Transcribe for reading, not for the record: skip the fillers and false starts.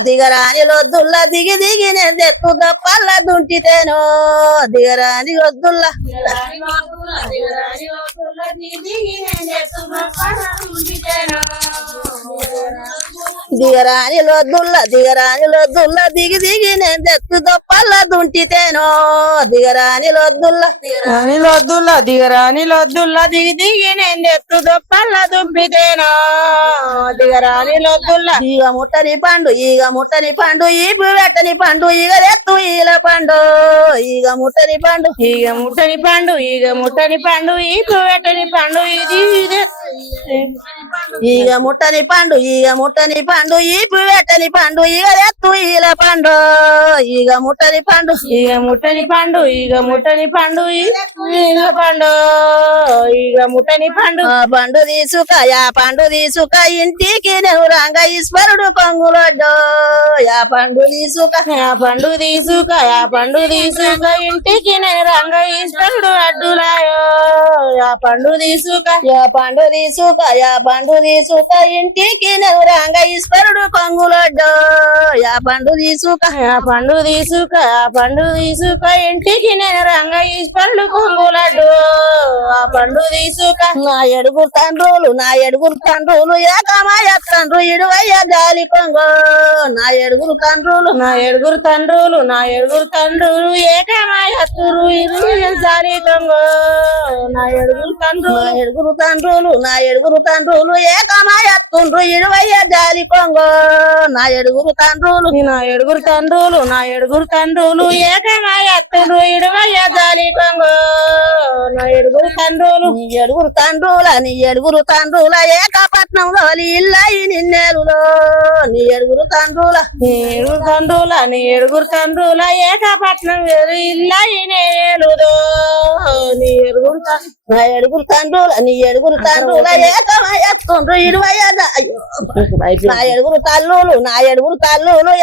దిగరాని లొద్దుల్లా దిగి దిగి నేను తెత్తు తప్పల్లా దుంటితేనో దిగరాని లొద్దుల్లా దిగరాని లొద్దుల్లా దిగి దిగి నేను తెత్తు తప్పల్లా దుంటితేనో దిగరాని లొద్దుల్లా దిగరాని లొద్దుల్లా దిగి దిగి నేను ఎత్తు దొప్పల్లా దుంపితేనో దిగరాని లొద్దుల్లా ఈగ ముట్టని పండు ఈపు వెట్టని పండు ఈగ ఎత్తు ఈల పండు ఈగ ముట్టని పండు ఈగ ముట్టని పండు ఈపు పెట్టని పండు ఇది ఈగ ముట్టని పండు ఈపు వెట్టని పండు ఈగ ఎత్తు ఈల పండు ఈగ ముట్టని పండు ఈగ ముట్టని పండు ఈగ పండు ఈగ ముట్టని పండు ఆ పండు తీసుక ఇంటికి నేను రంగ ఈశ్వరుడు కొంగులొడ్డు యా పండు తీసుక ఇంటికి నేను రంగ ఈశ్వరుడు అడ్డులాయో యా పండు తీసుక ఇంటికి నేను రంగ ఈశ్వరుడు కొంగులొడ్డు యా పండు తీసుక ఇంటికి నేను రంగ ఈశ్వరుడు కొంగులడ్డు ఆ పండు తీసుక నా ఎడుగురు తండ్రులు ఏకమాయ తండ్రు ఇడువయ్య జాలి కొంగు నా ఎడుగురు తండ్రులు ఏకమాయత్తురు ఇరు జాలి కొంగు నా ఎడుగురు తండ్రులు ఏకమాయ తుండ్రు ఇడువయ్య జాలి కొంగు నా ఎడుగురు తండ్రులు ఏకమాయత్తురు ఇడువయ్య జాలి కొంగు నా నీ ఎడుగురు తండ్రుల ఏకపట్నంలో ఇల్లాయి నిన్నేరులో నీ ఎడుగురు తండ్రుల ఏకపట్నం వేరు ఇల్లా నేలుదో నీ ఎడుగురు నీ ఎడుగురు తండ్రుల ఏకమయ్య తుండ్రు ఇడువయ్య నా ఎడుగురు తల్లులు